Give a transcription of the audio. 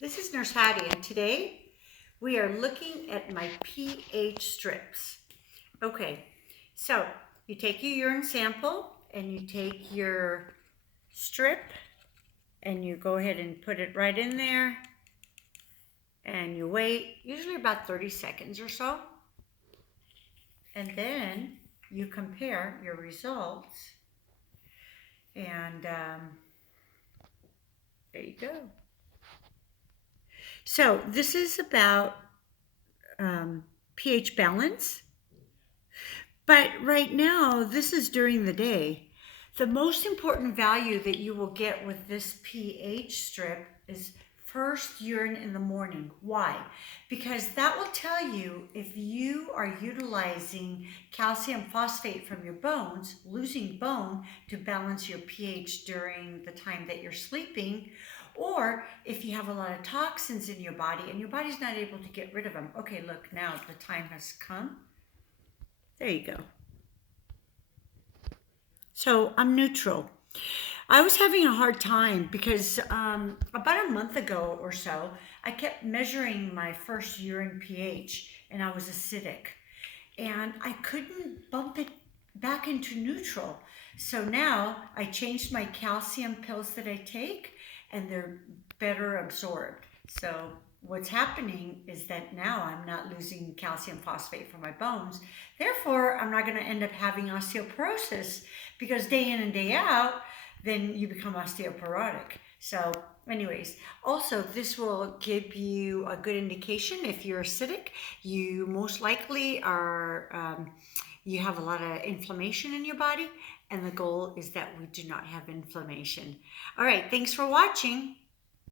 This is Nurse Hattie, and today we are looking at my pH strips. Okay, so you take your urine sample and you take your strip and you go ahead and put it right in there and you wait, usually about 30 seconds or so. And then you compare your results and there you go. So this is about pH balance. But right now, this is during the day. The most important value that you will get with this pH strip is first urine in the morning. Why? Because that will tell you if you are utilizing calcium phosphate from your bones, losing bone to balance your pH during the time that you're sleeping, or if you have a lot of toxins in your body and your body's not able to get rid of them. Okay, look, now the time has come. There you go. So I'm neutral. I was having a hard time because about a month ago or so, I kept measuring my first urine pH and I was acidic. And I couldn't bump it back into neutral. So now I changed my calcium pills that I take and they're better absorbed. So what's happening is that now I'm not losing calcium phosphate from my bones. Therefore, I'm not going to end up having osteoporosis because day in and day out, then you become osteoporotic. So anyways, also this will give you a good indication if you're acidic. You most likely are, you have a lot of inflammation in your body, and the goal is that we do not have inflammation. All right, thanks for watching.